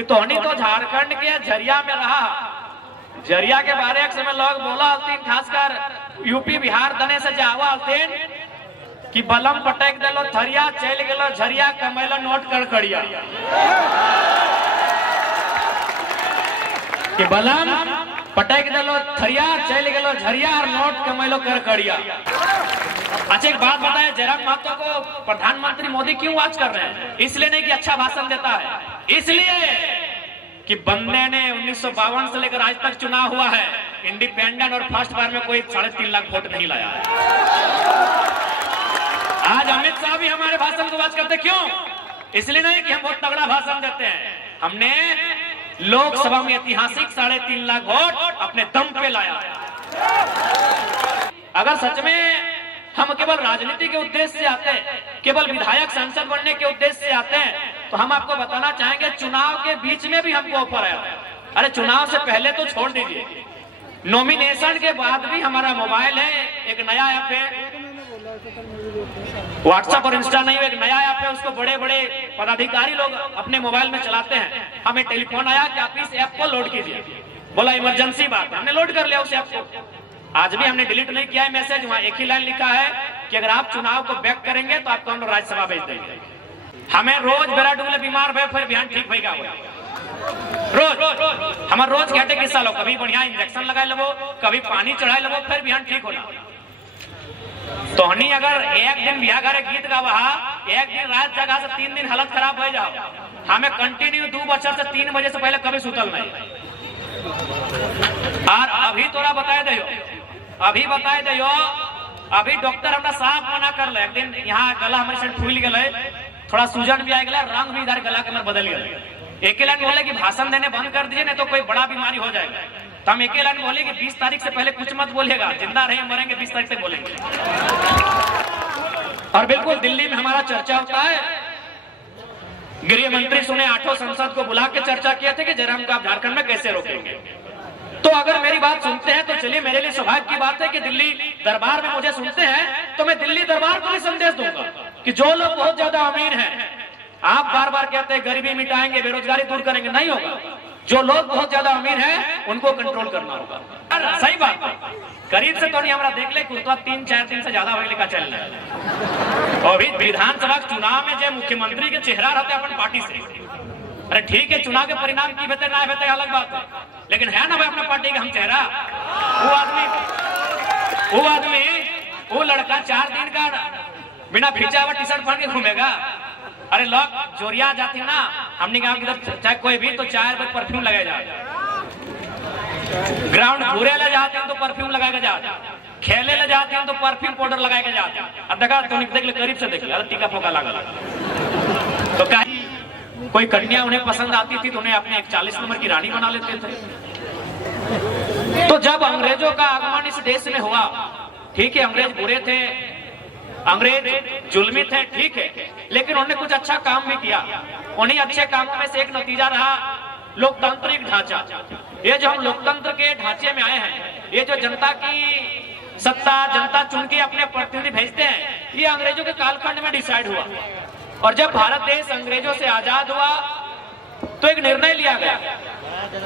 कि तोहनी तो झारखंड के झरिया में रहा। झरिया के बारे में समय लोग बोला हलतीन, खासकर यूपी बिहार दने से जावा हलतीन कि बलम पटक दिलो थरिया, चल गेलो झरिया, कमैलो नोट कड़कड़िया। कि बलम पटक दिलो थरिया, चल गेलो झरिया और नोट कमैलो कड़कड़िया। अच्छा एक बात बताए, जयराम महतो को प्रधानमंत्री मोदी क्यों वाच कर रहे हैं? इसलिए नहीं कि अच्छा भाषण देता है, इसलिए कि बंदे ने 1952 से लेकर आज तक चुनाव हुआ है, इंडिपेंडेंट और फर्स्ट बार में कोई 3.5 लाख वोट नहीं लाया है। आज अमित शाह भी हमारे भाषण को वाच करते, क्यों? इसलिए नहीं कि हम बहुत तगड़ा भाषण देते हैं, हमने लोकसभा में ऐतिहासिक 3.5 लाख वोट अपने दम पे लाया। अगर सच में हम केवल राजनीति के उद्देश्य से आते हैं, केवल विधायक सांसद बनने के उद्देश्य से आते हैं, तो हम आपको बताना चाहेंगे चुनाव के बीच में भी हमको ऑफर आया। अरे चुनाव से पहले तो छोड़ दीजिए, नॉमिनेशन के बाद भी हमारा मोबाइल है, एक नया ऐप है, व्हाट्सएप और इंस्टा नहीं, एक नया ऐप है, उसको बड़े बड़े पदाधिकारी लोग अपने मोबाइल में चलाते हैं। हमें टेलीफोन आया कि आप इस ऐप को लोड कीजिए, बोला इमरजेंसी बात, हमने लोड कर लिया उस ऐप को। आज भी हमने डिलीट नहीं किया है मैसेज, वहां एक ही लाइन लिखा है कि अगर आप चुनाव को बैक करेंगे तो आपको हम राज्यसभा भेज देंगे। हमें रोज बेरा डूबले बीमार भय, फिर बिहान ठीक भई, रोज हमारे रोज घटे किस्सा लो, कभी बढ़िया इंजेक्शन लगा लो, कभी पानी चढ़ा लो, फिर बिहान ठीक होना। तो हनी अगर एक दिन बिहार घरे गीत गावा, एक दिन रात जगह से 3 दिन हालत खराब हो जाओ, हमें कंटिन्यू 2 बजे से 3 बजे से पहले कभी सुतल नहीं। और अभी तोरा बताए दो, अभी बताए दो, अभी डॉक्टर हमरा साफ मना कर ले। एक दिन यहाँ गला हमारे से फूल गए, थोड़ा सूजन भी आ गया, रंग भी इधर गला के अंदर बदल गया। एक लाइन बोले कि भाषण देने बंद कर दीजिए, नहीं तो कोई बड़ा बीमारी हो जाएगा। तो हम एक लाइन बोले कि 20 तारीख से पहले कुछ मत बोलिएगा, जिंदा रहे मरेंगे 20 तारीख तक बोलेंगे। और बिल्कुल दिल्ली में हमारा चर्चा होता है, गृह मंत्री सुने 8 संसद को बुला के चर्चा किए थे कि जयराम को आप झारखंड में कैसे रोकेंगे। तो अगर मेरी बात सुनते हैं तो चलिए, मेरे लिए सौभाग्य की बात है कि दिल्ली दरबार में मुझे सुनते हैं, तो मैं दिल्ली दरबार को भी संदेश दूंगा कि जो लोग बहुत ज्यादा अमीर हैं, आप बार बार कहते हैं गरीबी मिटाएंगे, बेरोजगारी दूर करेंगे, नहीं होगा। जो लोग बहुत ज्यादा अमीर हैं उनको कंट्रोल करना होगा। सही बात है, करीब से तो नहीं हमारा देख ले, कुछ 3-4 दिन से ज्यादा होने का चल रहा है। और अभी विधानसभा चुनाव में जो मुख्यमंत्री के चेहरा रहते हैं अपन पार्टी से, अरे ठीक है, चुनाव के परिणाम की बेहतर ना बेहतर अलग बात है, लेकिन है ना भाई अपना पार्टी का हम चेहरा। वो लड़का 4 दिन का बिना खींचा हुआ टी शर्ट पहन के घूमेगा। अरे लोग जोरिया जाती है ना, हमने कहा कि चाहे कोई भी तो 4 बजे परफ्यूम लगाया जाए, ग्राउंड घूरे ले जाते हैं तो परफ्यूम लगाएगा जाते, खेले ले जाते हैं तो परफ्यूम पाउडर लगाएगा जाते। अब देखा तो देख ले, करीब से देख ले, टीका फोका लगा। तो क्या कोई कन्या उन्हें पसंद आती थी तो उन्हें अपने 41 नंबर की रानी बना लेते थे। तो जब अंग्रेजों का आगमन इस देश में हुआ, ठीक है अंग्रेज बुरे थे, अंग्रेज जुल्मी थे, ठीक है, लेकिन उन्होंने कुछ अच्छा काम भी किया। उन्हीं अच्छे कामों में से एक नतीजा रहा लोकतांत्रिक ढांचा। ये जो हम लोकतंत्र के ढांचे में आए हैं, ये जो जनता की सत्ता जनता चुन के अपने प्रतिनिधि भेजते हैं, ये अंग्रेजों के कालखंड में डिसाइड हुआ। और जब भारत देश अंग्रेजों से आजाद हुआ तो एक निर्णय लिया गया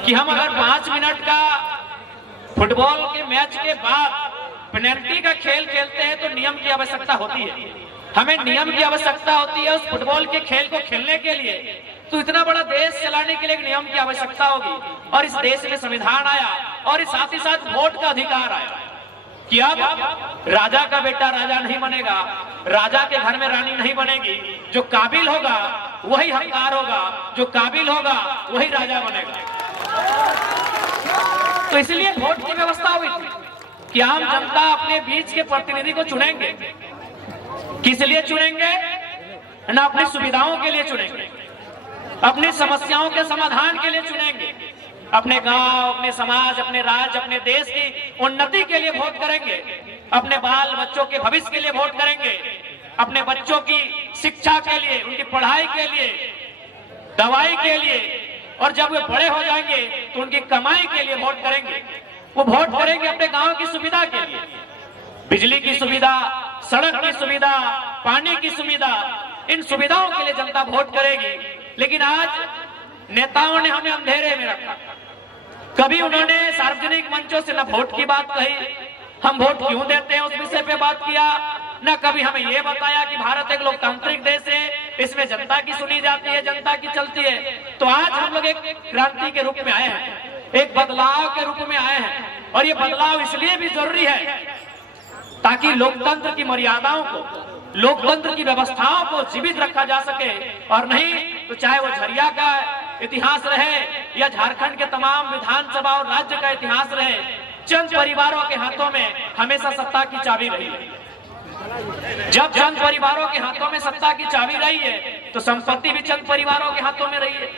कि हम अगर 5 मिनट का फुटबॉल के मैच के बाद पेनल्टी का खेल खेलते हैं तो नियम की आवश्यकता होती है, हमें नियम की आवश्यकता होती है उस फुटबॉल के खेल को खेलने के लिए। तो इतना बड़ा देश चलाने के लिए एक नियम की आवश्यकता होगी, और इस देश में संविधान आया और साथ ही साथ वोट का अधिकार आया कि अब राजा का बेटा राजा नहीं बनेगा, राजा के घर में रानी नहीं बनेगी, जो काबिल होगा वही हकदार होगा, जो काबिल होगा वही राजा बनेगा। तो इसलिए वोट की व्यवस्था हुई थी कि आम जनता अपने बीच के प्रतिनिधि को चुनेंगे। किस लिए चुनेंगे? ना अपनी सुविधाओं के लिए चुनेंगे, अपनी समस्याओं के समाधान के लिए चुनेंगे, अपने गांव, अपने समाज, अपने राज्य, अपने देश की उन्नति के लिए वोट करेंगे, अपने बाल बच्चों के भविष्य के लिए वोट करेंगे, अपने बच्चों की शिक्षा के लिए, उनकी पढ़ाई के लिए, दवाई के लिए, और जब वे बड़े हो जाएंगे तो उनकी कमाई के लिए वोट करेंगे। वो वोट करेंगे अपने गांव की सुविधा के लिए, बिजली की सुविधा, सड़क की सुविधा, पानी की सुविधा, इन सुविधाओं के लिए जनता वोट करेगी। लेकिन आज नेताओं ने हमें अंधेरे में रखा। कभी उन्होंने सार्वजनिक मंचों से न वोट की बात कही, हम वोट क्यों देते हैं उस विषय पे बात किया, न कभी हमें यह बताया कि भारत एक लोकतांत्रिक देश है, इसमें जनता की सुनी जाती है, जनता की चलती है। तो आज हम लोग एक क्रांति के रूप में आए हैं, एक बदलाव के रूप में आए हैं, और ये बदलाव इसलिए भी जरूरी है ताकि लोकतंत्र की मर्यादाओं को, लोकतंत्र की व्यवस्थाओं को जीवित रखा जा सके। और नहीं तो चाहे वो झरिया का इतिहास रहे या झारखंड के तमाम विधानसभा और राज्य का इतिहास रहे, चंद परिवारों के हाथों में हमेशा सत्ता की चाबी रही है। जब चंद परिवारों के हाथों में सत्ता की चाबी रही है तो संपत्ति भी चंद परिवारों के हाथों में रही है।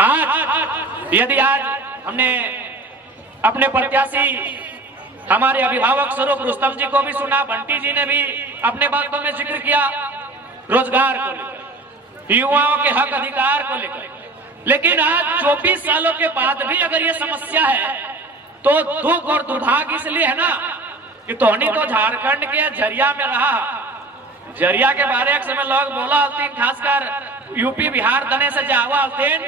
आज यदि आज हमने अपने प्रत्याशी हमारे अभिभावक स्वरूप रुस्तम जी को भी सुना, बंटी जी ने भी अपने बातों में जिक्र किया रोजगार को लेकर, युवाओं के हक अधिकार को लेकर, लेकिन आज 24 सालों के बाद भी अगर ये समस्या है तो दुख और दुर्भाग्य इसलिए है ना कि धोनी तो झारखंड के झरिया में रहा। झरिया के बारे एक समय लोग बोला हलतीन, खासकर यूपी बिहार दने से जावा हलतीन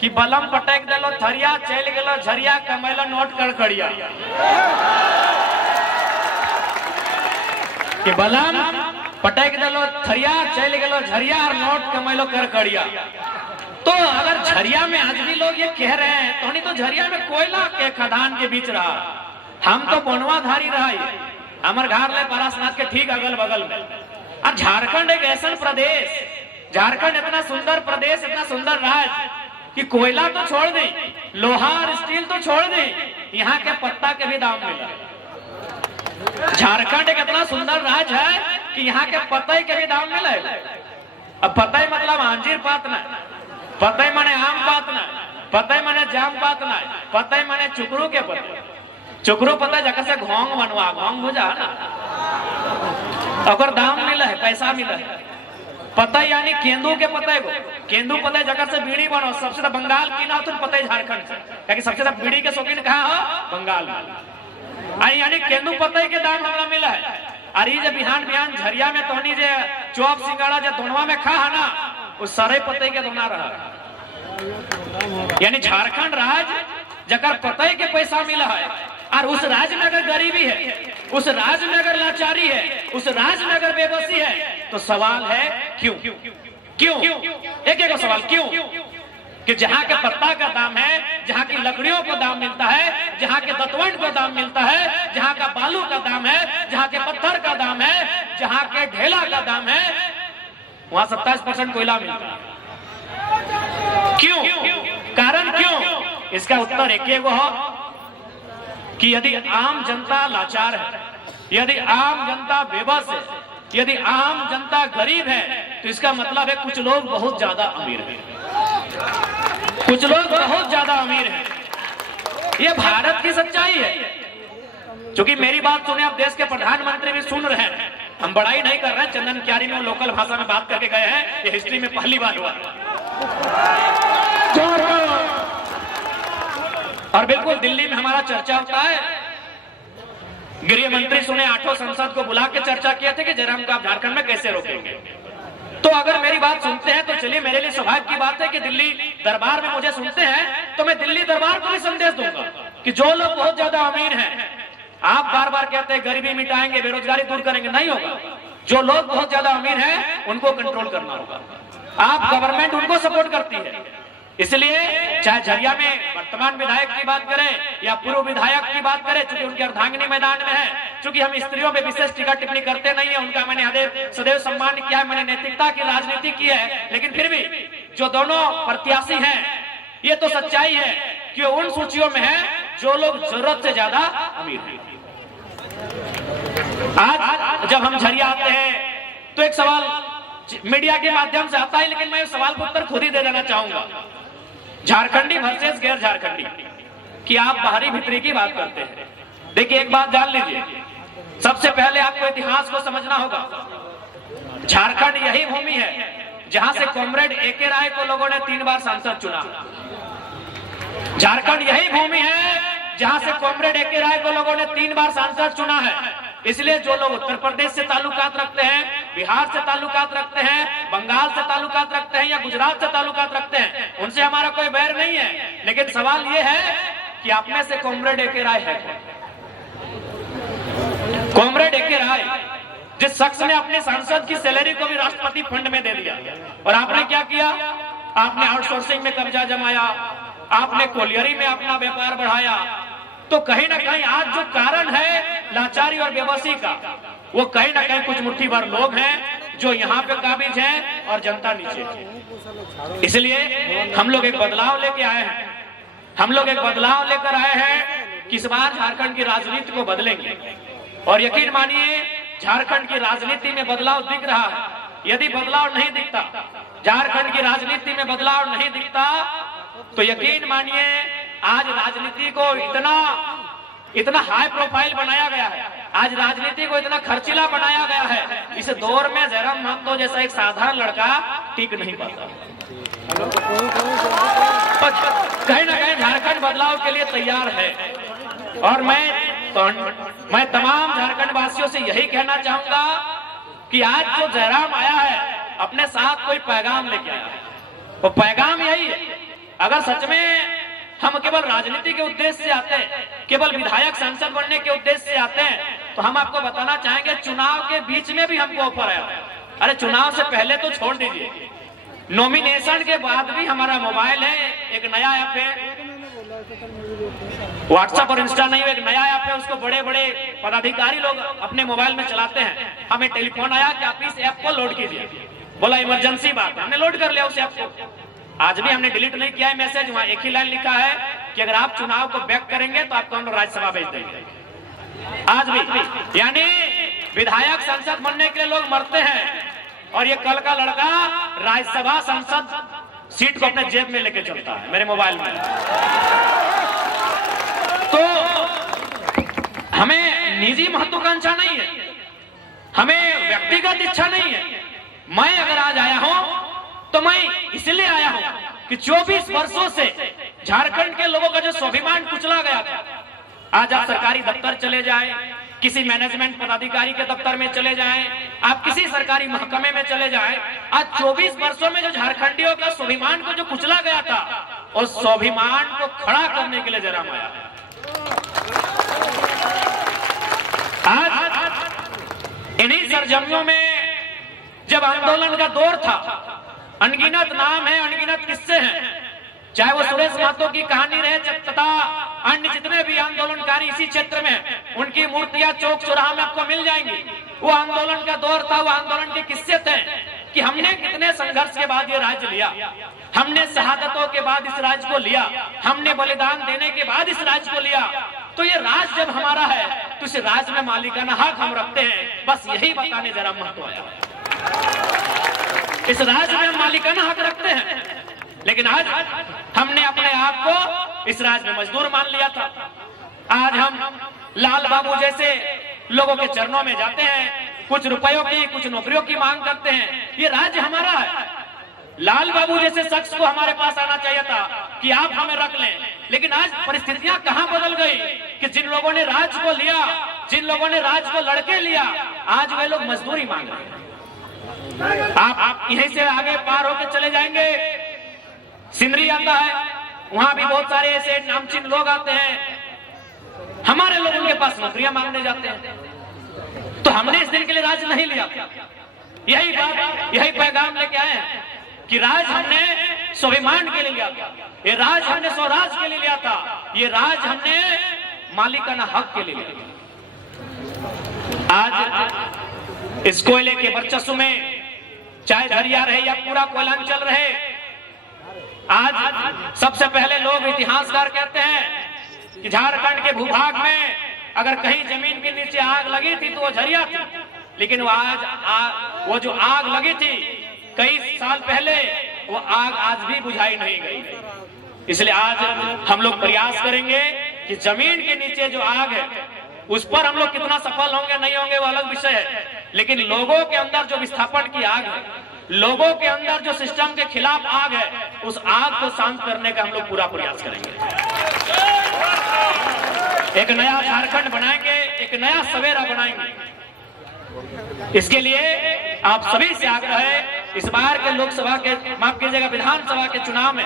कि बलम पटक दिलो थरिया, चल गेलो झरिया, कमैलो नोट कड़कड़िया। कि बलम पटक दिलो थरिया, चल गेलो झरिया और नोट कमैलो कड़कड़िया। तो अगर झरिया में आज भी लोग ये कह रहे हैं तो नहीं तो झरिया में कोयला के खदान के बीच रहा, हम तो बनवाधारी रहा है, हमारे घर ले पारसनाथ के ठीक अगल बगल में। और झारखंड एक ऐसा प्रदेश, झारखंड इतना सुंदर प्रदेश, इतना सुंदर राज्य कि कोयला तो छोड़ दे, लोहा और स्टील तो छोड़ दे, यहाँ के पत्ता के भी दाम मिला। झारखंड एक इतना सुंदर राज्य है कि यहाँ के पत्ते के भी दाम मिले। अब पत्ते मतलब अंजीर पातना, पत्ते माने आम पातना, पत्ते माने जाम पातना, पत्ते माने चुकरू के पत्ते, चुकरू पता जगह से घोंग बनवा, घोंग भुजा ना अगर दाम मिला है, पैसा मिला है। पता यानी केंदू के पते को, केंदू पता जगह से बीड़ी बनो, सबसे ज्यादा बंगाल की ना तुम पता है झारखंड से, क्योंकि सबसे ज्यादा बीड़ी के शौकीन कहाँ हो, बंगाल में। यानी केंदू पते के दाम हमारा मिला है। अरे जब बिहान बिहान झरिया में तोहनी जे चौप सिंगाड़ा जो दोनवा में खा है ना, उस सारे पते के दोना रहा। यानी झारखंड राज्य जगह पते के पैसा मिला है, और उस राज्य में अगर गरीबी है, उस राज्य में अगर लाचारी है, उस राज्य में अगर बेबसी है, तो सवाल है क्यों? क्यों? एक एक सवाल क्यों? कि जहाँ के पत्ता का दाम है, जहाँ की लकड़ियों को दाम मिलता है, जहाँ के दतवंड को दाम मिलता है, जहाँ का बालू का दाम है, जहाँ के पत्थर का दाम है, जहाँ के ढेला का दाम है, वहां 27% कोयला मिलता है। क्यों? कारण क्यों? इसका उत्तर एक वो हो कि यदि आम जनता लाचार है, यदि आम जनता बेबस है, यदि आम जनता गरीब है, तो इसका मतलब है कुछ लोग बहुत ज्यादा अमीर हैं, कुछ लोग बहुत ज्यादा अमीर हैं। ये भारत की सच्चाई है। क्योंकि मेरी बात सुने, अब देश के प्रधानमंत्री भी सुन रहे हैं, हम बड़ाई नहीं कर रहे हैं, चंदन क्यारी में लोकल भाषा में बात करके गए हैं, ये हिस्ट्री में पहली बार हुआ। और बिल्कुल दिल्ली में हमारा चर्चा होता है, गृह मंत्री सुने 8 संसद को बुला के चर्चा किए थे कि जयराम को आप झारखंड में कैसे रोकेंगे। तो अगर मेरी बात सुनते हैं तो चलिए, मेरे लिए सौभाग्य की बात है कि दिल्ली दरबार में मुझे सुनते हैं, तो मैं दिल्ली दरबार को भी संदेश दूंगा कि जो लोग बहुत ज्यादा अमीर हैं, आप बार बार कहते हैं गरीबी मिटाएंगे, बेरोजगारी दूर करेंगे, नहीं होगा। जो लोग बहुत ज्यादा अमीर हैं उनको कंट्रोल करना होगा। आप गवर्नमेंट उनको सपोर्ट करती है, इसलिए चाहे झरिया में वर्तमान विधायक की बात करें या पूर्व विधायक की बात करें, चूंकि उनके अर्धांगिनी मैदान में है, चूंकि हम स्त्रियों में विशेष टीका टिप्पणी करते नहीं है, उनका मैंने सदैव सम्मान किया है, मैंने नैतिकता की राजनीति की है, लेकिन फिर भी जो दोनों प्रत्याशी हैं, ये तो सच्चाई है कि उन सूचियों में है जो लोग जरूरत से ज्यादा अमीर हैं। आज जब हम झरिया आते हैं तो एक सवाल मीडिया के माध्यम से आता है, लेकिन मैं इस सवाल का उत्तर खुद ही दे देना चाहूंगा। झारखंडी वर्सेस गैर झारखंडी कि आप बाहरी भीतरी की बात करते हैं। देखिए एक बात जान लीजिए, सबसे पहले आपको इतिहास को समझना होगा। झारखंड यही भूमि है जहां से कॉमरेड ए.के. राय को लोगों ने 3 बार सांसद चुना। झारखंड यही भूमि है जहां से कॉमरेड ए.के. राय को लोगों ने 3 बार सांसद चुना है। इसलिए जो लोग उत्तर प्रदेश से ताल्लुकात रखते हैं, बिहार से ताल्लुकात रखते हैं, बंगाल से ताल्लुकात रखते हैं या गुजरात से ताल्लुकात रखते हैं, उनसे हमारा कोई बैर नहीं है। लेकिन सवाल ये है कि आप में से कॉमरेड ए.के. राय है? Comrade A K. राय, जिस शख्स ने अपने सांसद की सैलरी को भी राष्ट्रपति फंड में दे दिया, और आपने क्या किया? आपने आउटसोर्सिंग में कब्जा जमाया, आपने कोलियरी में अपना व्यापार बढ़ाया। तो कहीं ना कहीं आज जो कारण है लाचारी और बेबसी का, वो कहीं ना कहीं कुछ मुट्ठी भर लोग हैं जो यहाँ पे काबिज हैं और जनता नीचे है। इसलिए हम लोग एक बदलाव लेके आए हैं, हम लोग एक बदलाव लेकर आए हैं कि इस बार झारखंड की राजनीति को बदलेंगे। और यकीन मानिए झारखंड की राजनीति में बदलाव दिख रहा है। यदि बदलाव नहीं दिखता, झारखंड की राजनीति में बदलाव नहीं दिखता, तो यकीन मानिए आज राजनीति को इतना हाई प्रोफाइल बनाया गया है, आज राजनीति को इतना खर्चीला बनाया गया है, इस दौर में जयराम महतो जैसा एक साधारण लड़का टिक नहीं पाता। कहीं ना कहीं झारखंड बदलाव के लिए तैयार है। और मैं तमाम झारखंड वासियों से यही कहना चाहूंगा कि आज जो जयराम आया है अपने साथ कोई पैगाम लेके आया है। वो पैगाम यही है, अगर सच में हम केवल राजनीति के उद्देश्य से आते हैं, केवल विधायक सांसद बनने के उद्देश्य से आते हैं, तो हम आपको बताना चाहेंगे चुनाव के बीच में भी हमको ऑफर आया। अरे चुनाव से पहले तो छोड़ दीजिए, नॉमिनेशन के बाद भी हमारा मोबाइल है, एक नया ऐप है, व्हाट्सएप और इंस्टा नहीं, एक नया ऐप है, उसको बड़े बड़े पदाधिकारी लोग अपने मोबाइल में चलाते हैं। हमें टेलीफोन आया कि आप इस ऐप को लोड कीजिए, बोला इमरजेंसी बात है, हमने लोड कर लिया उस ऐप को। आज भी हमने डिलीट नहीं किया है मैसेज, वहां एक ही लाइन लिखा है कि अगर आप चुनाव को बैक करेंगे तो आपको हम राज्यसभा भेज देंगे। आज भी यानी विधायक संसद बनने के लिए लोग मरते हैं, और ये कल का लड़का राज्यसभा संसद सीट को अपने जेब में लेके चलता है मेरे मोबाइल में। तो हमें निजी महत्वाकांक्षा नहीं है, हमें व्यक्तिगत इच्छा नहीं है। मैं अगर आज आया हूं तो मैं इसलिए आया हूं कि 24 वर्षों से झारखंड के लोगों का जो स्वाभिमान कुचला गया था, आज आप सरकारी दफ्तर चले जाएं, किसी मैनेजमेंट पदाधिकारी के दफ्तर में चले जाएं, आप किसी सरकारी महकमे में चले जाएं, आज 24 वर्षों में जो झारखंडियों का स्वाभिमान को जो कुचला गया था, उस स्वाभिमान को खड़ा करने के लिए जयराम आया है। आज इन्हीं सरजमियों में जब आंदोलन का दौर था, अनगिनत नाम है, अनगिनत किस्से हैं, चाहे वो सुरेश महतो की कहानी रहे तथा अन्य जितने भी आंदोलनकारी इसी क्षेत्र में, उनकी मूर्तियां चौक चौराहा में आपको मिल जाएंगी। वो आंदोलन का दौर था, वो आंदोलन के किस्से थे कि हमने कितने संघर्ष के बाद ये राज्य लिया, हमने शहादतों के बाद इस राज्य को लिया, हमने बलिदान देने के बाद इस राज्य को लिया। तो ये राज्य जब हमारा है तो इस राज्य में मालिकाना हक हम रखते हैं। बस यही बताने जयराम महतो आया, इस राज्य में हम मालिकाना हक रखते हैं। लेकिन आज हमने अपने आप को इस राज्य में मजदूर मान लिया था। आज हम लाल बाबू जैसे लोगों के चरणों में जाते हैं, कुछ रुपयों की, कुछ नौकरियों की मांग करते हैं। ये राज्य हमारा है। लाल बाबू जैसे शख्स को हमारे पास आना चाहिए था कि आप हमें रख लें, लेकिन आज परिस्थितियां कहां बदल गई कि जिन लोगों ने राज्य को लिया, जिन लोगों ने राज्य को लड़के लिया, आज वे लोग मजदूरी मांग रहे हैं। आप यहीं से आगे पार होकर चले जाएंगे, सिंदरी आता है, वहां भी बहुत सारे ऐसे नामचीन लोग आते हैं, हमारे लोग उनके पास नौकरियां मांगने जाते हैं। तो हमने इस दिन के लिए राज्य नहीं लिया। यही बात, यही पैगाम लेके आए हैं कि राज हमने स्वाभिमान के लिए लिया था, ये राज हमने स्वराज के लिए लिया था, ये राज हमने मालिकाना हक के लिए लिया। आज इस कोयले के वर्चस्व में चाहे झरिया रहे या पूरा कोयलांचल रहे, आज सबसे पहले लोग इतिहासकार कहते हैं कि झारखंड के भूभाग में अगर कहीं जमीन के नीचे आग लगी थी तो वो झरिया थी, लेकिन वो जो आग लगी थी कई साल पहले, वो आग आज भी बुझाई नहीं गई। इसलिए आज हम लोग प्रयास करेंगे कि जमीन के नीचे जो आग है उस पर हम लोग कितना सफल होंगे नहीं होंगे वो अलग विषय है, लेकिन लोगों के अंदर जो विस्थापन की आग है, लोगों के अंदर जो सिस्टम के खिलाफ आग है, उस आग को शांत करने का हम लोग पूरा प्रयास करेंगे। एक नया झारखंड बनाएंगे, एक नया सवेरा बनाएंगे। इसके लिए आप सभी से आग्रह है, इस बार के लोकसभा के, माफ कीजिएगा, विधानसभा के चुनाव में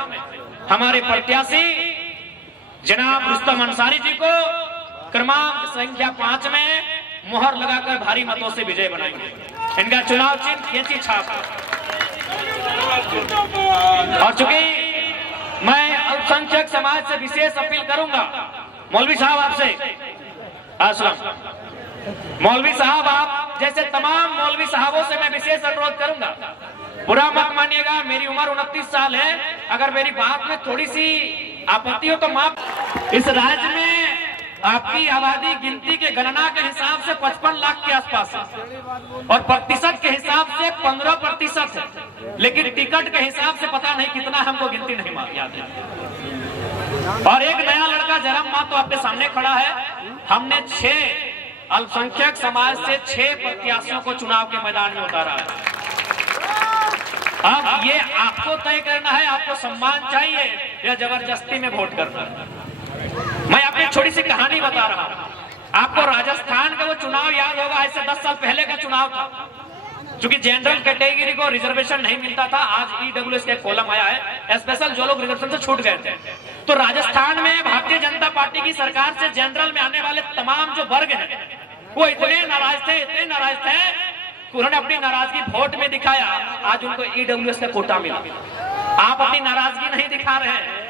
हमारे प्रत्याशी जनाब रुस्तम अंसारी जी को क्रमांक संख्या 5 में मुहर लगाकर भारी मतों से विजय बनाएंगे। इनका चुनाव चिन्ह कैंची छाप। और चूंकि मैं अल्पसंख्यक समाज से विशेष अपील करूंगा, मौलवी साहब आपसे, अस्सलाम मौलवी साहब, आप जैसे तमाम मौलवी साहबों से मैं विशेष अनुरोध करूंगा, बुरा मत मानिएगा, मेरी उम्र 29 साल है, अगर मेरी बात में थोड़ी सी आपत्ति हो तो माफ। इस राज्य में आपकी आबादी गिनती के गणना के हिसाब से 55 लाख के आसपास है और प्रतिशत के हिसाब से 15% है, लेकिन टिकट के हिसाब से पता नहीं कितना, हमको गिनती नहीं याद है। और एक नया लड़का जरम मां तो आपके सामने खड़ा है। हमने 6 अल्पसंख्यक समाज से 6 प्रत्याशियों को चुनाव के मैदान में उतारा है। अब ये आपको तय करना है, आपको सम्मान चाहिए या जबरदस्ती में वोट करना है। मैं आपको एक छोटी सी कहानी बता रहा हूं। आपको राजस्थान का वो चुनाव याद होगा, ऐसे 10 साल पहले का चुनाव था। क्योंकि जनरल कैटेगरी को रिजर्वेशन नहीं मिलता था, आज ईडब्ल्यूएस का कॉलम आया है, स्पेशल जो लोग रिजर्वेशन से छूट गए थे। तो राजस्थान में भारतीय जनता पार्टी की सरकार से जनरल में आने वाले तमाम जो वर्ग हैं, वो इतने नाराज थे उन्होंने अपनी नाराजगी वोट में दिखाया। आज उनको ईडब्ल्यूएस का कोटा मिला। आप अपनी नाराजगी नहीं दिखा रहे हैं,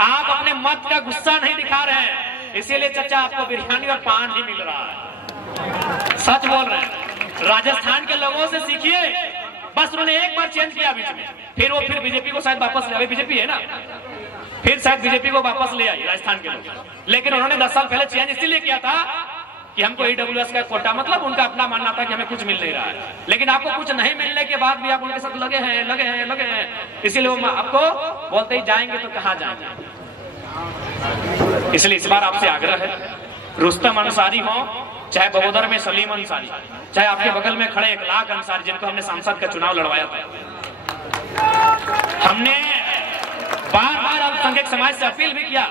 आप अपने मत का गुस्सा नहीं दिखा रहे हैं, इसीलिए चचा आपको बिरयानी और पान ही मिल रहा है। सच बोल रहे हैं। राजस्थान के लोगों से सीखिए। बस उन्होंने एक बार चेंज किया बीच में, फिर बीजेपी को शायद वापस ले, बीजेपी है ना, फिर शायद बीजेपी को वापस ले आई राजस्थान के लोग। लेकिन उन्होंने 10 साल पहले चेंज इसीलिए किया था कि हमको ईडब्ल्यूएस का कोटा, मतलब उनका अपना मानना था कि हमें कुछ मिल नहीं रहा है। लेकिन आपको कुछ नहीं मिलने के बाद भी आप उनके साथ लगे हैं, इसीलिए वो आपको बोलते ही जाएंगे तो कहां जाएंगे। इसलिए इस बार आपसे आग्रह है, रुस्तम अंसारी हो, चाहे बगोदर में सलीम अंसारी, चाहे आपके बगल में खड़े 1 लाख अंसारी, जिनको हमने सांसद का चुनाव लड़वाया था, हमने बार-बार अल्पसंख्यक समाज से अपील भी किया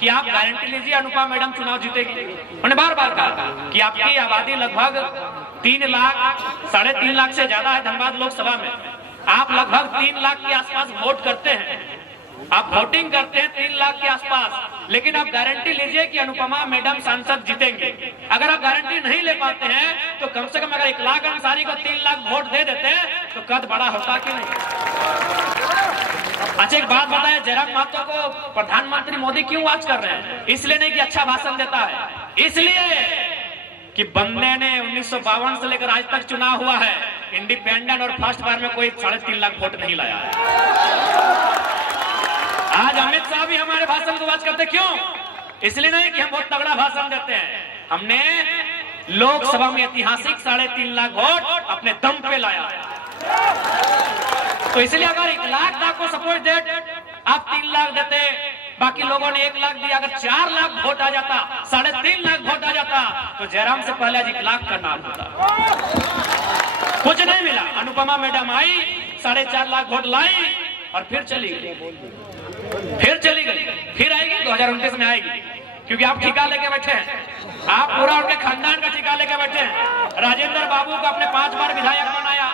कि आप गारंटी लीजिए अनुपमा मैडम चुनाव जीतेगी। उन्होंने बार-बार कहा कि आपकी आबादी लगभग 3 लाख, 3.5 लाख से ज्यादा है धनबाद लोकसभा में, आप लगभग 3 लाख के आसपास वोट करते हैं, आप वोटिंग करते हैं 3 लाख के आसपास, लेकिन आप गारंटी लीजिए कि अनुपमा मैडम सांसद जीतेंगे। अगर आप गारंटी नहीं ले पाते हैं तो कम से कम अगर 1 लाख अंसारी को 3 लाख वोट दे देते तो कद बड़ा होता कि नहीं। अच्छा एक बात बताएं, जयराम महतो को प्रधानमंत्री मोदी क्यों वाच कर रहे हैं? इसलिए नहीं कि अच्छा भाषण देता है, इसलिए कि बंदे ने 1952 से लेकर आज तक चुनाव हुआ है, इंडिपेंडेंट और फर्स्ट बार में कोई 3.5 लाख वोट नहीं लाया है। आज अमित शाह भी हमारे भाषण को वाच करते, क्यों? इसलिए नहीं कि हम बहुत तगड़ा भाषण देते हैं, हमने लोकसभा में ऐतिहासिक 3.5 लाख वोट अपने दम पे लाया है। तो इसलिए अगर 1 लाख को सपोर्ट दे, आप 3 लाख देते, बाकी लोगों ने 1 लाख दिया, अगर 4 लाख वोट आ जाता, 3.5 लाख वोट आ जाता, तो जयराम से पहले आज 1 लाख का नाम होता। कुछ नहीं मिला। अनुपमा मैडम आई, 4.5 लाख वोट लाई और फिर चली गई, फिर आएगी 2029 में आएगी, क्योंकि आप ठिका लेके बैठे हैं, आप पूरा उनके खानदान का ठिका लेके बैठे हैं। राजेंद्र बाबू को आपने 5 बार विधायक बनाया,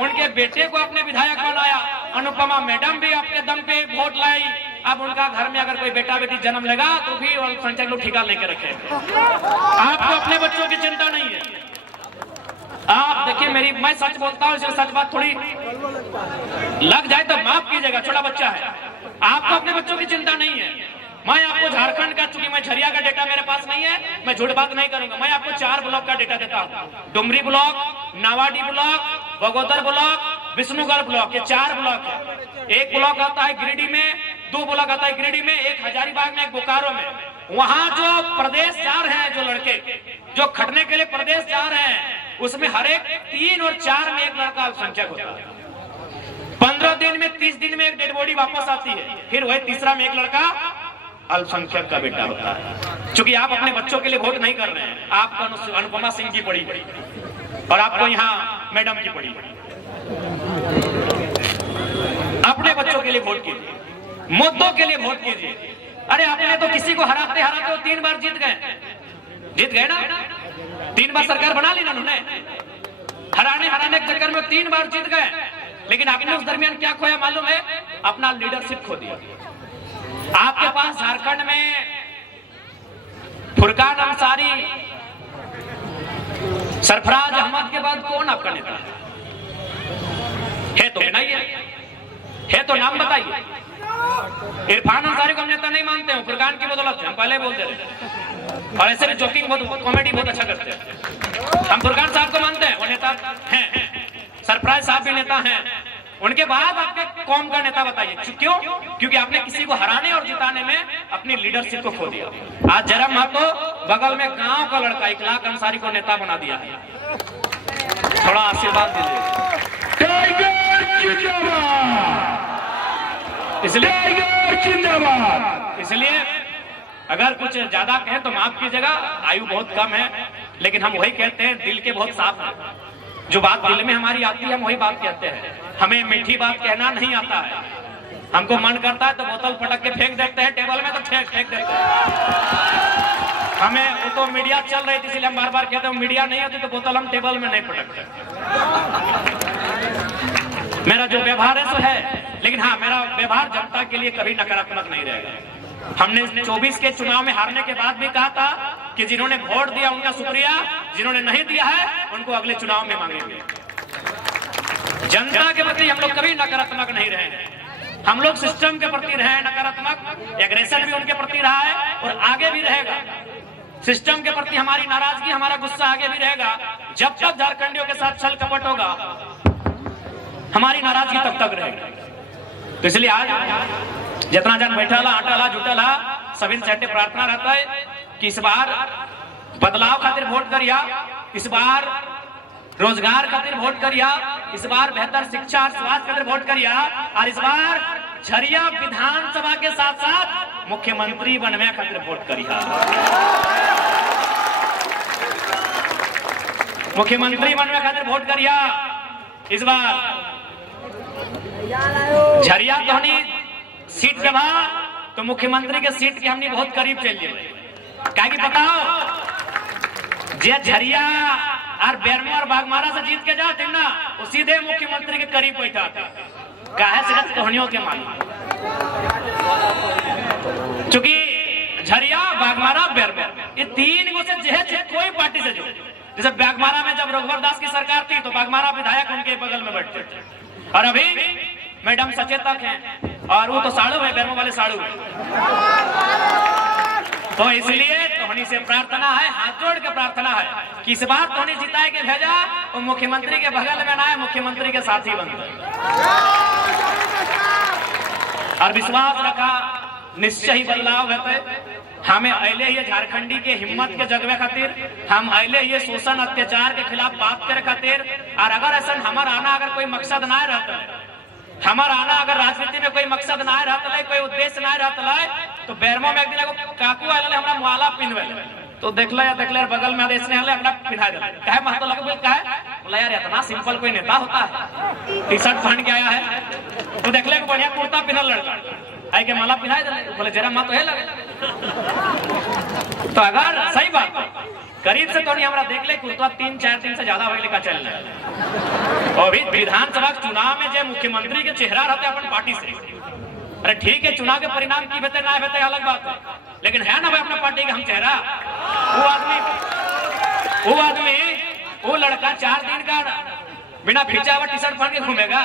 उनके बेटे को आपने विधायक बनाया, अनुपमा मैडम भी आपके दम पे वोट लाई। अब उनका घर में अगर कोई बेटा बेटी जन्म लेगा तो भी अल्पसंख्यक लोग ठिका लेके रखे। आपको अपने बच्चों की चिंता नहीं है। आप देखिए, मैं सच बोलता हूँ, इसलिए सच बात थोड़ी लग जाए तो माफ कीजिएगा, छोटा बच्चा है, आपको अपने बच्चों की चिंता नहीं है। मैं आपको झारखंड का, चूंकि मैं झरिया का डेटा मेरे पास नहीं है, मैं झूठ बात नहीं करूंगा, मैं आपको 4 ब्लॉक का डेटा देता हूं। Dumri block, Nawadih block, Bagodar block, Vishnugarh block, ये 4 ब्लॉक है। एक ब्लॉक आता है गिरिडीह में, 2 ब्लॉक आता है गिरिडीह में, एक हजारीबाग में, एक बोकारो में। वहां जो प्रदेश जा रहे हैं, जो लड़के जो खटने के लिए प्रदेश जा रहे हैं, उसमें हर एक 3 और 4 में एक लड़का अल्पसंख्यक होता है। 15 दिन में, 30 दिन में एक डेड बॉडी वापस आती है, फिर वही तीसरा में एक लड़का अल्पसंख्यक का बेटा होता है। क्योंकि आप अपने बच्चों के लिए वोट नहीं कर रहे हैं, आपको अनुपमा सिंह की पड़ी और आपको यहाँ मैडम की पड़ी। अपने बच्चों के लिए वोट कीजिए, मुद्दों के लिए वोट कीजिए। अरे आपने तो किसी को हराते 3 बार जीत गए, जीत गए ना, 3 बार सरकार बना ली ना उन्होंने, हराने के चक्कर में 3 बार जीत गए। लेकिन आपने उस दरमियान क्या खोया मालूम है? अपना लीडरशिप खो दिया। आपके पास झारखंड में फुरकान अंसारी, सरफराज अहमद के बाद कौन आपका नेता है? तो है तो नाम बताइए। इरफान अंसारी को हम नेता नहीं मानते हैं, फुरकान की बदौलत है, हम पहले बोलते रहे। और ऐसे भी जोकिंग बहुत, कॉमेडी बहुत अच्छा करते हैं। हम फुरकान साहब को मानते हैं, वो नेता हैं। सरफराज साहब भी नेता हैं। उनके बाद आपके कौम का नेता बताइए। क्यों? क्योंकि आपने किसी को हराने और जिताने में अपनी लीडरशिप को खो दिया। आज जयराम महतो बगल में गांव का लड़का इखलाक अंसारी को नेता बना दिया है। थोड़ा आशीर्वाद दीजिए। इसलिए अगर कुछ ज्यादा कहें तो माफ कीजिएगा, आयु बहुत कम है, लेकिन हम वही कहते हैं, दिल के बहुत साफ है। जो बात दिल में हमारी आती है हम वही बात कहते हैं। हमें मीठी बात कहना नहीं आता है। हमको मन करता है तो बोतल पटक के फेंक देते हैं टेबल में, तो फेंक देते हैं। हमें वो तो मीडिया चल रही थी इसलिए हम बार बार कहते हैं, मीडिया नहीं होती तो बोतल हम टेबल में नहीं पटकते। मेरा जो व्यवहार है सो है, लेकिन हाँ, मेरा व्यवहार जनता के लिए कभी नकारात्मक नहीं रहेगा। हमने 24 के चुनाव में हारने के बाद भी कहा था कि जिन्होंने वोट दिया उनका शुक्रिया, जिन्होंने नहीं दिया है उनको अगले चुनाव में मांगेंगे। जनता के प्रति हम लोग कभी नकारात्मक नहीं रहे। हम लोग सिस्टम के प्रति रहे नकारात्मक। एग्रेशन भी उनके प्रति रहा है और आगे भी रहेगा। सिस्टम के प्रति हमारी नाराजगी, हमारा गुस्सा आगे भी रहेगा। जब तक झारखंडियों के साथ छल कपट होगा, हमारी नाराजगी तब तक रहेगी। तो इसलिए आज जितना जन बैठा आटा जुटला सभी से प्रार्थना रहता है कि इस बार बदलाव खातिर वोट करिया, इस बार रोजगार खातिर वोट करिया, इस बार बेहतर शिक्षा और स्वास्थ्य खातिर वोट करिया, और इस बार झरिया विधानसभा के साथ साथ मुख्यमंत्री बनने खातिर वोट करिया। मुख्यमंत्री बनने खातिर वोट करिया। इस बार झरिया तो सीट जब तो मुख्यमंत्री के सीट के हमने बहुत करीब चल गए। क्या कि बताओ, जे झरिया और बेरमो और बागमारा से जीत के जाते ना, वो सीधे मुख्यमंत्री के करीब बैठा था। काहे से कहानियों के मान, चूंकि झरिया, बागमारा, बेरमो ये 3 गो से कोई पार्टी से जो, जैसे बागमारा में जब रघुवर दास की सरकार थी तो बागमारा विधायक उनके बगल में बैठते थे, और अभी मैडम सचेतक हैं और वो तो साड़ू है, बेरमो वाले साड़ू है। तो इसलिए तोहनी से प्रार्थना है, हाथ जोड़ के प्रार्थना है कि इस बार तोहनी जिताए के भेजा, वो मुख्यमंत्री के बगल में ना है, मुख्यमंत्री के साथी बनते। और विश्वास रखा निश्चय ही बदलाव होते। हमें अले ये झारखंडी के हिम्मत के जगवे खातिर, हम अले ये शोषण अत्याचार के खिलाफ बात करे खातिर। और अगर ऐसा हमारा आना अगर कोई मकसद ना रहता है, हमारा आना अगर राजनीति में कोई मकसद ना रहता है, कोई उद्देश्य ना रहता है, तो बेरमो में एक दिन काकू आए हमरा मुआला पिनवे तो देख लो बगल में आदेश ने अपना पिन्हा दे कहे महतो लगे बोल कहे बोला यार इतना सिंपल कोई नेता होता है, टी शर्ट पहन के आया है तो देख ले बढ़िया कुर्ता पिनल लड़का आई के माला पिन्हा दे बोले जरा माँ तो है लगे। तो अगर सही बात करीब से तो नहीं हमारा देख ले कुर्ता 3-4 दिन से ज्यादा होने का चल रहा है। और अभी विधानसभा चुनाव में जो मुख्यमंत्री के चेहरा रहते अपन पार्टी से, अरे ठीक है चुनाव के परिणाम की बेहतर ना बेहतर अलग बात है, लेकिन है ना भाई अपना पार्टी का हम चेहरा। वो आदमी वो लड़का 4 दिन का बिना खींचा हुआ टी शर्ट पहन के घूमेगा।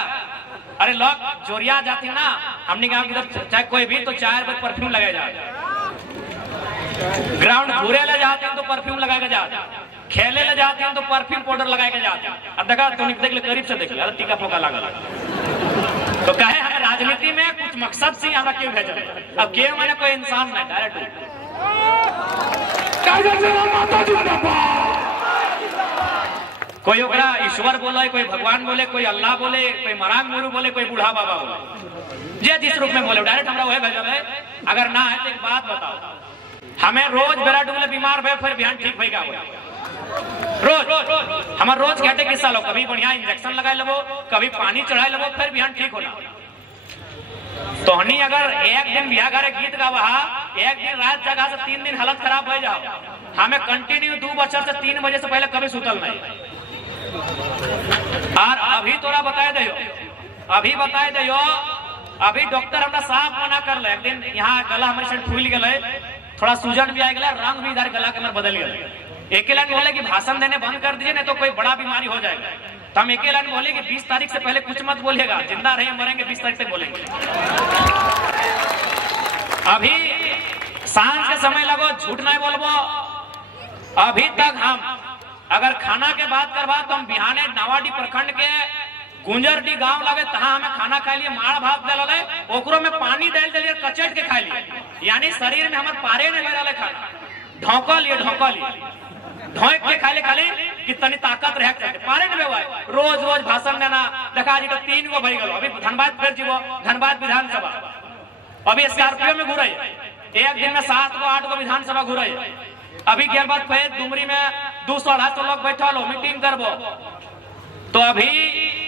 अरे लोग जोरिया जाती ना, हमने कहा इधर चाहे कोई भी तो 4 बजे परफ्यूम लगाया जाए, ग्राउंड घूरे ले जाते हैं तो परफ्यूम लगा के जाते, खेले ले जाते हैं तो परफ्यूम पाउडर लगा के जाते। अब देखा तो देख ले करीब से देख ले, टीका फोका लगा तो कहे हमें राजनीति में कुछ मकसद से हमारा क्यों भेजा। अब क्यों मैंने कोई इंसान नहीं डायरेक्ट कोई ओकरा ईश्वर बोले, कोई भगवान बोले, कोई अल्लाह बोले, कोई मरांग गुरु बोले, कोई बूढ़ा बाबा बोले, जे जिस रूप में बोले डायरेक्ट हमरा वही भेजल है। अगर ना है तो एक बात बताओ, हमें रोज बेरा डूले बीमार भे फिर बिहान ठीक भई रोज हमार रोज घंटे किस्सा लो, कभी बढ़िया इंजेक्शन लगाए लो, कभी पानी चढ़ाए लो, फिर बिहान ठीक होला। तो हनी अगर एक दिन बिहार घरे गीत गावा एक दिन रात जगह से 3 दिन हालत खराब हो जाओ, हमें कंटिन्यू 2 बजे से 3 बजे से पहले कभी सुतल नहीं। और अभी तोरा बताए दो, अभी डॉक्टर हमरा साफ मना कर ले। एक दिन यहाँ गला हमारे साइड फूल गए, थोड़ा सूजन भी आ गया, रंग भी इधर गला के हमारे बदल गया। एक लाइन बोले कि भाषण देने बंद कर दीजिए नहीं तो कोई बड़ा बीमारी हो जाएगा। तो हम एक लाइन बोले कि 20 तारीख से पहले कुछ मत बोलिएगा, जिंदा रहे मरेंगे 20 तारीख तक बोलेंगे। अभी सांझ के समय लगो, झूठ नहीं बोलबो। अभी तक हम अगर खाना के बात करवा तो हम बिहाने नावाडी प्रखंड के गुंजरडी गांव लगे तहाँ हमें खाना खा लिए, माड़ भात दिले, ओकरो में पानी डाल दिलिए, कचट के खा लिए। यानी शरीर में हमारे पारे नहीं लगा खाना, ढोका लिए ढोक के खाले कि तनी ताकत रह सकते पारे नहीं हुआ। रोज रोज भाषण देना देखा जी तो 3 गो भई गलो। अभी धनबाद फिर जीवो, धनबाद विधानसभा अभी स्कॉर्पियो में घूरे, एक दिन में 7 गो 8 गो विधानसभा घूरे। अभी के बाद फिर डुमरी में 200-250 लोग बैठा लो, मीटिंग करबो। तो अभी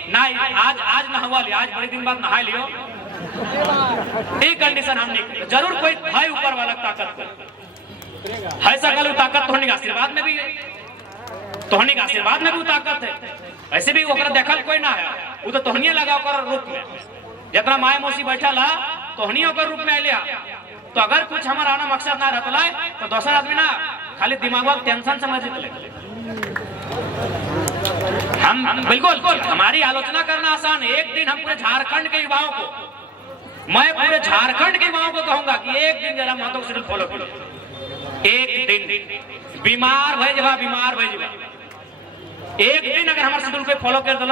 नहीं, आज नहवा लिया, आज बड़े दिन बाद नहा लियो। एक कंडीशन हम नहीं, जरूर कोई है ऊपर वाला ताकत को है, सकल ताकत तोहनी का आशीर्वाद में भी है, तोहनी का आशीर्वाद में भी ताकत है। ऐसे भी ओकरा देखल कोई ना है, वो तो तोहनिए लगा ओकर रूप में, जितना माय मौसी बैठा ला तोहनी ओकर रूप में आइले। तो अगर कुछ हमारा आना मकसद ना रहता तो दूसरा आदमी ना खाली दिमाग में टेंशन समझ ले। हम बिल्कुल हमारी आलोचना करना आसान है। एक दिन हम पूरे झारखंड के युवाओं को, मैं पूरे झारखंड के युवाओं को कहूंगा कि एक दिन जरा महतो शेड्यूल फॉलो करो। एक दिन बीमार भई जबा एक दिन अगर हमारे शेड्यूल को फॉलो कर दो,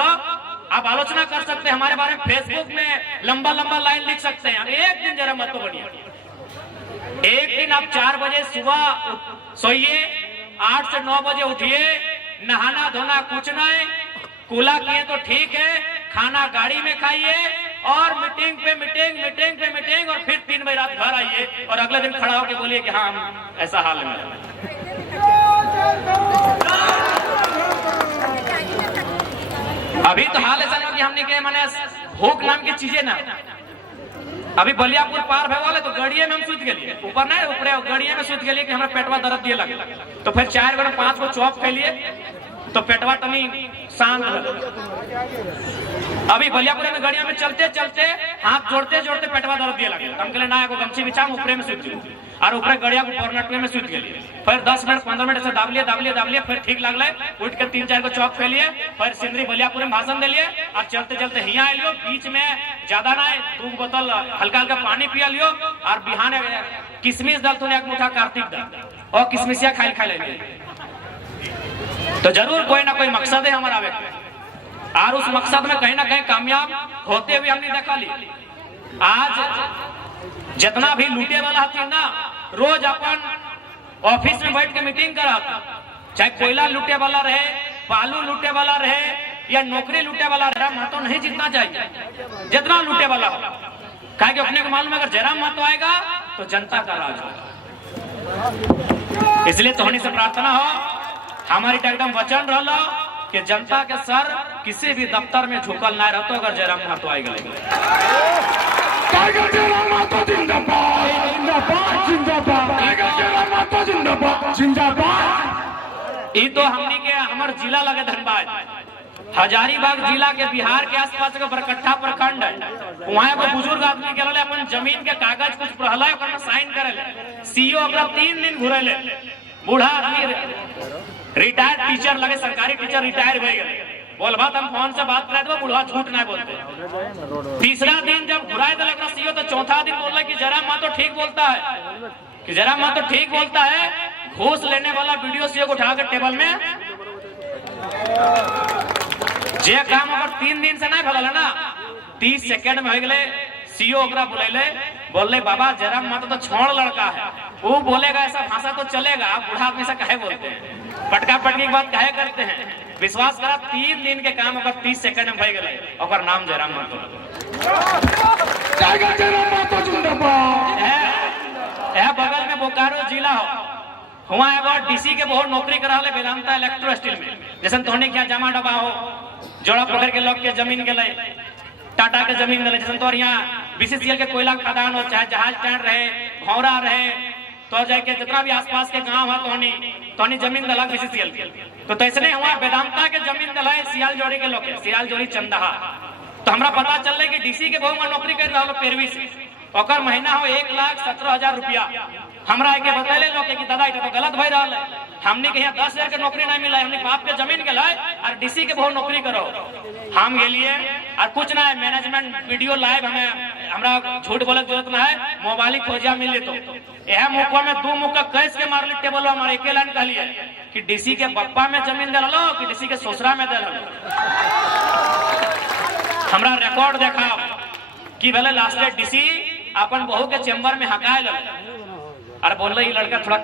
आप आलोचना कर सकते हैं हमारे बारे में, फेसबुक में लंबा लाइन लिख सकते हैं। एक दिन जरा मत तो बनिए। एक दिन आप 4 बजे सुबह सोइए, 8 से 9 बजे उठिए, नहाना धोना कुछ नहीं, कूला किए तो ठीक है, खाना गाड़ी में खाइए और मीटिंग पे मीटिंग और फिर 3 बजे रात घर आइए और अगले दिन खड़ा होकर बोलिए कि हाँ हम ऐसा हाल में। अभी तो हाल ऐसा ना कि हमने के माने भूख नाम की चीजें ना, अभी बलियापुर पार भे वाले तो गड़िए में हम सुत गए, ऊपर नहीं ऊपरे गड़िए में सुत गए कि हमरा पेटवा दर्द दिए लगे। तो फिर 4 गो 5 गो चॉप खा लिए तो पेटवा तनी शांत हो। अभी बलियापुर में गड़िया में चलते हाथ जोड़ते पेटवा दर्द दिए लगे। हम कहले ना एगो गमछी बिछा ऊपरे में सुत गए और ऊपरे गड़िया को पर्नटवे में सुत गए। फिर 10 मिनट 15 मिनट से दाबलिए फिर ठीक लगल, उठ के 3-4 गो चौक खेलिए, फिर सिंदरी बलियापुर में भाषण दिलिए और चलते हियाँ आइलियो। बीच में ज्यादा ना 2 बोतल हल्का पानी पिया लियो और बिहाने किशमिश दल तुने एक मुठा कार्तिक दल और किशमिशिया खा ले। तो जरूर कोई ना कोई मकसद है हमारा और उस मकसद में कहीं ना कहीं कामयाब होते हुए हमने देखा ली। आज जितना भी लूटे वाला थी ना, रोज अपन ऑफिस में बैठ के मीटिंग करा, चाहे कोयला लूटे वाला रहे, बालू लूटे वाला रहे या नौकरी लूटे वाला रहे, महतो नहीं जीतना चाहिए जितना लूटे वाला हो। कहा कि अपने को मालूम अगर जयराम महतो आएगा तो जनता का राज होगा। इसलिए तोहनी से प्रार्थना हो, हमारी एकदम वचन रहा कि जनता के सर किसी भी दफ्तर में झुकल ना रहते अगर जयराम महतो आएगा। ये तो हमनी के हमारे जिला लगे धनबाद, हजारीबाग जिला के बिहार के आसपास के बरकट्ठा प्रखंड है। वहाँ एगो बुजुर्ग आदमी के अपन जमीन के कागज कुछ पढ़ल साइन करे, सीओ 3 दिन घुरे, बूढ़ा आदमी रिटायर्ड टीचर लगे, सरकारी टीचर रिटायर हो गए। बोल बात हम फोन से बात करे तो बुढ़वा झूठ नहीं बोलते। तीसरा दिन जब घुराए तो सीओ तो चौथा दिन बोल कि जयराम महतो ठीक बोलता है, कि जयराम महतो ठीक बोलता है। घूस लेने वाला वीडियो सीओ को उठा कर टेबल में जे काम अगर 3 दिन से नहीं भला ना 30 सेकंड में हो गए। सीओ बोले बाबा जयराम महतो तो छोड़ लड़का है, वो बोलेगा ऐसा भाषा तो चलेगा, आप बूढ़ा आदमी से कहे बोलते हैं, पटका पटकी की बात कहे करते हैं। विश्वास करा 3 दिन के काम अगर 30 सेकंड में हो गए और नाम जयराम महतो है। बगल में बोकारो जिला हो, हुआ एगो डीसी के बहुत नौकरी करा ले वेदांता इलेक्ट्रो स्टील में, जैसे तोहने क्या जमा डबा हो, जोड़ा पकड़ के लोग के जमीन के टाटा के जमीन दिले, जैसे तो यहाँ बीसीसीएल के कोयला खदान हो, चाहे जहाज स्टैंड रहे, भौरा रहे, तो जाके जितना भी आसपास के गांव है तोनी जमीन दला बीसीसीएल के। तो तैसने हुआ वेदांता के जमीन दला सियाल जोड़ी के लोग, सियाल जोड़ी चंदहा। तो हमरा पता चल कि डीसी के बहु नौकरी कर रहा पेरवी से, ओकर महीना हो 1,17,000 रुपया। हमरा के बतैले लोग कि दादा ये तो गलत भई रहा है, हमने के यहाँ 10,000 के नौकरी नहीं मिला, हमने बाप के जमीन के लाए और डीसी के बहुत नौकरी करो। हम गेलिए और कुछ ना है, मैनेजमेंट वीडियो लाइव हमें हमरा झूठ बोले जरूरत ना है, मोबाइल खोजा मिले तो यह मुखवा में 2 मुक्का कैस के मारली टेबल हमारे एक लाइन कहलिए कि डीसी के बप्पा में जमीन दे लो कि डीसी के ससुरा में दे लो। हमरा रिकॉर्ड देखा कि भले लास्ट डीसी अपन बहू के चेम्बर में हकाए लगे और बोल लड़का थोड़ा